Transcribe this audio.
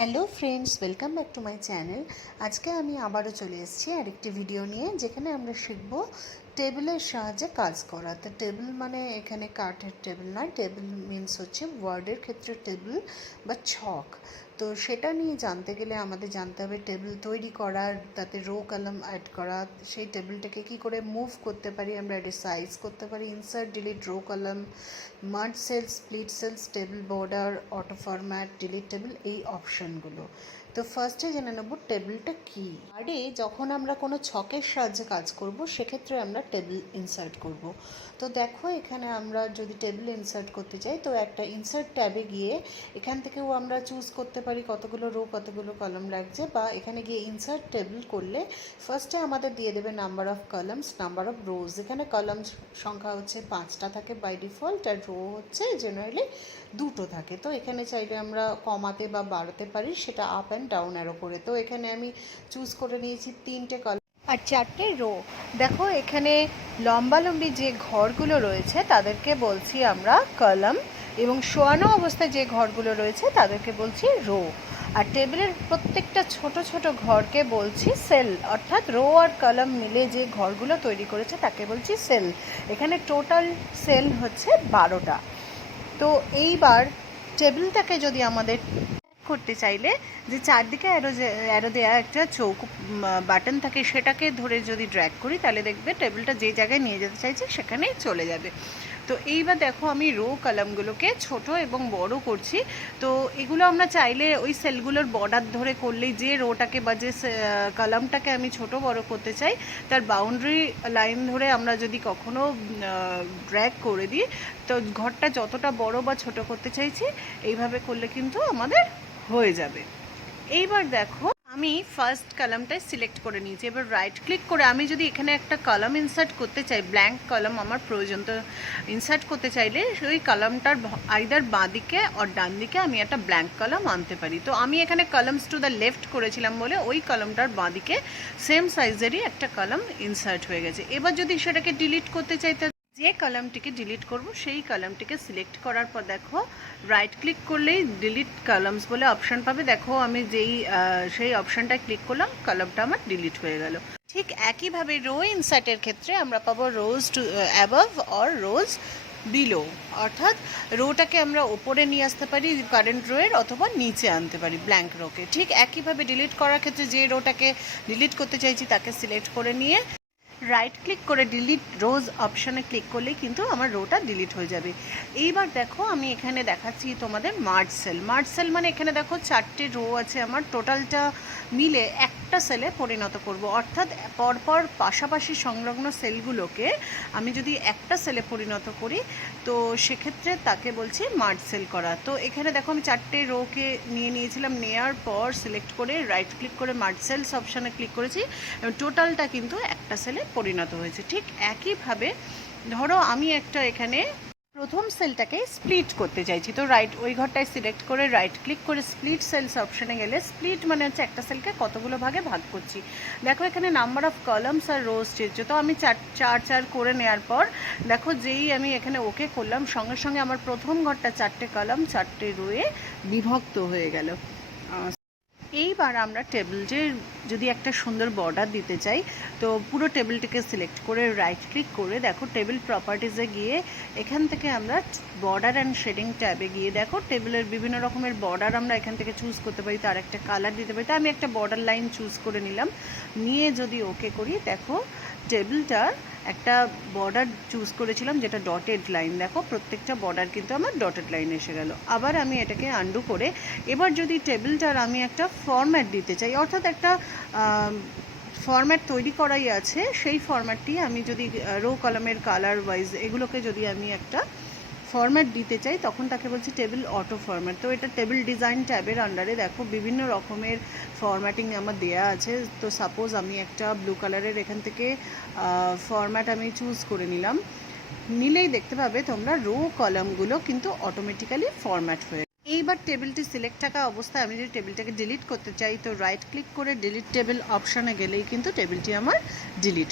Hello friends, welcome back to my channel. আজকে আমি আবারও চলে এসেছি আরেকটি ভিডিও নিয়ে, যেখানে আমরা শিখব টেবিলের সাহায্যে কাজ করা। তো টেবিল মানে এখানে কাঠের টেবিল নয়, টেবিল মিনস হচ্ছে ওয়ার্ডের ক্ষেত্রে টেবিল বা ছক। তো সেটা নিয়ে জানতে গেলে আমাদের জানতে হবে টেবিল তৈরি করার, তাতে রো কলাম অ্যাড করা, সেই টেবিলটাকে কী করে মুভ করতে পারি, আমরা এটা সাইজ করতে পারি, insert delete row column, merge cells, split cells, table border, auto format, delete table, এই অপশানগুলো। তো ফার্স্টে জেনে নেব টেবিলটা কী। আরে যখন আমরা কোনো ছকের সাহায্যে কাজ করব, সেক্ষেত্রে আমরা টেবিল ইনসার্ট করব। তো দেখো এখানে আমরা যদি টেবিল ইনসার্ট করতে চাই, তো একটা ইনসার্ট ট্যাবে গিয়ে এখান থেকেও আমরা চুজ করতে পারি কতগুলো রো কতগুলো কলাম লাগছে, বা এখানে গিয়ে ইনসার্ট টেবিল করলে ফার্স্টে আমাদের দিয়ে দেবে number of columns, number of rows. এখানে কলামস সংখ্যা হচ্ছে 5টা থাকে বাই ডিফল্ট, আর রো হচ্ছে জেনারেলি 2টো থাকে। তো এখানে চাইলে আমরা কমাতে বা বাড়াতে পারি, সেটা আপ অ্যান্ড ডাউন অ্যারো করে। তো এখানে আমি চুজ করে নিয়েছি 3টে কলাম আর 4টে রো। দেখো এখানে লম্বালম্বি যে ঘরগুলো রয়েছে তাদেরকে বলছি আমরা কলাম, এবং শোয়ানো অবস্থায় যে ঘরগুলো রয়েছে তাদেরকে বলছি রো। আর টেবিলের প্রত্যেকটা ছোট ছোট ঘরকে বলছি সেল, অর্থাৎ রো আর কলাম মিলে যে ঘরগুলো তৈরি করেছে তাকে বলছি সেল। এখানে টোটাল সেল হচ্ছে 12টা। তো এইবার টেবিলটাকে যদি আমাদের করতে চাইলে, যে চারদিকে অ্যারো দেওয়া একটা চৌক বাটন থাকে, সেটাকে ধরে যদি ড্র্যাগ করি তাহলে দেখবে টেবিলটা যে জায়গায় নিয়ে যেতে চাইছে সেখানেই চলে যাবে। তো এইবার দেখো আমি রো কলামগুলোকে ছোট এবং বড় করছি। তো এগুলো আমরা চাইলে ওই সেলগুলোর বর্ডার ধরে করলেই, যে রোটাকে বা যে কলামটাকে আমি ছোট বড় করতে চাই তার বাউন্ডারি লাইন ধরে আমরা যদি কখনো ড্র্যাগ করে দিই, তো ঘরটা যতটা বড় বা ছোট করতে চাইছি এইভাবে করলে কিন্তু আমাদের হয়ে যাবে। এইবার দেখো আমি ফার্স্ট কলামটাই সিলেক্ট করে নিয়েছি। এবার রাইট ক্লিক করে আমি যদি এখানে একটা কলাম ইনসার্ট করতে চাই, ব্ল্যাঙ্ক কলাম আমার প্রয়োজন, তো ইনসার্ট করতে চাইলে ওই কলামটার আইদার বাঁ দিকে আর ডান দিকে আমি একটা ব্ল্যাঙ্ক কলাম আনতে পারি। তো আমি এখানে কলামস টু দ্য লেফট করেছিলাম বলে ওই কলামটার বাঁ দিকে সেম সাইজেরই একটা কলাম ইনসার্ট হয়ে গেছে। এবার যদি সেটাকে ডিলিট করতে চাই, যে কলামটিকে ডিলিট করব সেই কলামটিকে সিলেক্ট করার পর দেখো রাইট ক্লিক করলেই ডিলিট কলামস বলে অপশান পাবে। দেখো আমি সেই অপশানটায় ক্লিক করলাম, কলামটা আমার ডিলিট হয়ে গেল। ঠিক একইভাবে রো ইনসার্টের ক্ষেত্রে আমরা পাবো রোজ two above or rose below, অর্থাৎ রোটাকে আমরা ওপরে নিয়ে আসতে পারি কারেন্ট রোয়ের, অথবা নিচে আনতে পারি ব্ল্যাঙ্ক রোকে। ঠিক একইভাবে ডিলিট করার ক্ষেত্রে যে রোটাকে ডিলিট করতে চাইছি তাকে সিলেক্ট করে নিয়ে রাইট ক্লিক করে ডিলিট রোজ অপশানে ক্লিক করলেই কিন্তু আমার রোটা ডিলিট হয়ে যাবে। এইবার দেখো আমি এখানে দেখাচ্ছি তোমাদের মার্জ সেল। মার্জ সেল মানে এখানে দেখো 4টে রো আছে, আমার টোটালটা মিলে একটা সেলে পরিণত করব, অর্থাৎ পরপর পাশাপাশি সংলগ্ন সেলগুলোকে আমি যদি একটা সেলে পরিণত করি, তো সেক্ষেত্রে তাকে বলছি মার্জ সেল করা। তো এখানে দেখো আমি 4টে রোকে নিয়ে নিয়েছিলাম, নেওয়ার পর সিলেক্ট করে রাইট ক্লিক করে মার্জ সেলস অপশানে ক্লিক করেছি, টোটালটা কিন্তু একটা সেলে পরিণত হয়েছে। ঠিক একইভাবে ধরো আমি একটা এখানে প্রথম সেলটাকে স্প্লিট করতে চাইছি, তো ওই ঘরটায় সিলেক্ট করে রাইট ক্লিক করে স্প্লিট সেলস অপশানে গেলে, স্প্লিট মানে হচ্ছে একটা সেলকে কতগুলো ভাগে ভাগ করছি। দেখো এখানে নাম্বার অফ কলামস আর রোজ চেয়েছে, তো আমি চার করে নেওয়ার পর দেখো যেই আমি এখানে ওকে করলাম, সঙ্গে সঙ্গে আমার প্রথম ঘরটা 4টে কলাম 4টে রোয়ে বিভক্ত হয়ে গেল। এইবার আমরা টেবিলটি যদি একটা সুন্দর বর্ডার দিতে চাই, তো পুরো টেবিলটিকে সিলেক্ট করে রাইট ক্লিক করে দেখো টেবিল প্রপার্টিসে গিয়ে এখান থেকে আমরা বর্ডার অ্যান্ড শেডিং ট্যাবে গিয়ে দেখো টেবিলের বিভিন্ন রকমের বর্ডার আমরা এখান থেকে চুজ করতে পারি, তার একটা কালার দিতে পারি। তো আমি একটা বর্ডার লাইন চুজ করে নিলাম, নিয়ে যদি ওকে করি দেখো টেবিলটার একটা বর্ডার চুজ করেছিলাম যেটা ডটেড লাইন, দেখো প্রত্যেকটা বর্ডার কিন্তু আমার ডটেড লাইন এসে গেল। আবার আমি এটাকে আন্ডু করে এবার যদি টেবিলটার আমি একটা ফরম্যাট দিতে চাই, অর্থাৎ একটা ফরম্যাট তৈরি করাই আছে, সেই ফরম্যাটটি আমি যদি রো কলামের কালার ওয়াইজ এগুলোকে যদি আমি একটা ফরম্যাট দিতে চাই, তখন তাকে বলছি টেবিল অটো ফরম্যাট। তো এটা টেবিল ডিজাইন ট্যাবের আন্ডারে দেখো বিভিন্ন রকমের ফরম্যাটিং আমার দেয়া আছে। তো সাপোজ আমি একটা ব্লু কালারের এখান থেকে ফরম্যাট আমি চুজ করে নিলাম, নিলেই দেখতে পাবে তোমরা রো কলামগুলো কিন্তু অটোমেটিক্যালি ফরম্যাট হয়ে। এইবার টেবিলটি সিলেক্ট থাকা অবস্থায় আমি যদি টেবিলটাকে ডিলিট করতে চাই, তো রাইট ক্লিক করে ডিলিট টেবিল অপশানে গেলেই কিন্তু টেবিলটি আমার ডিলিট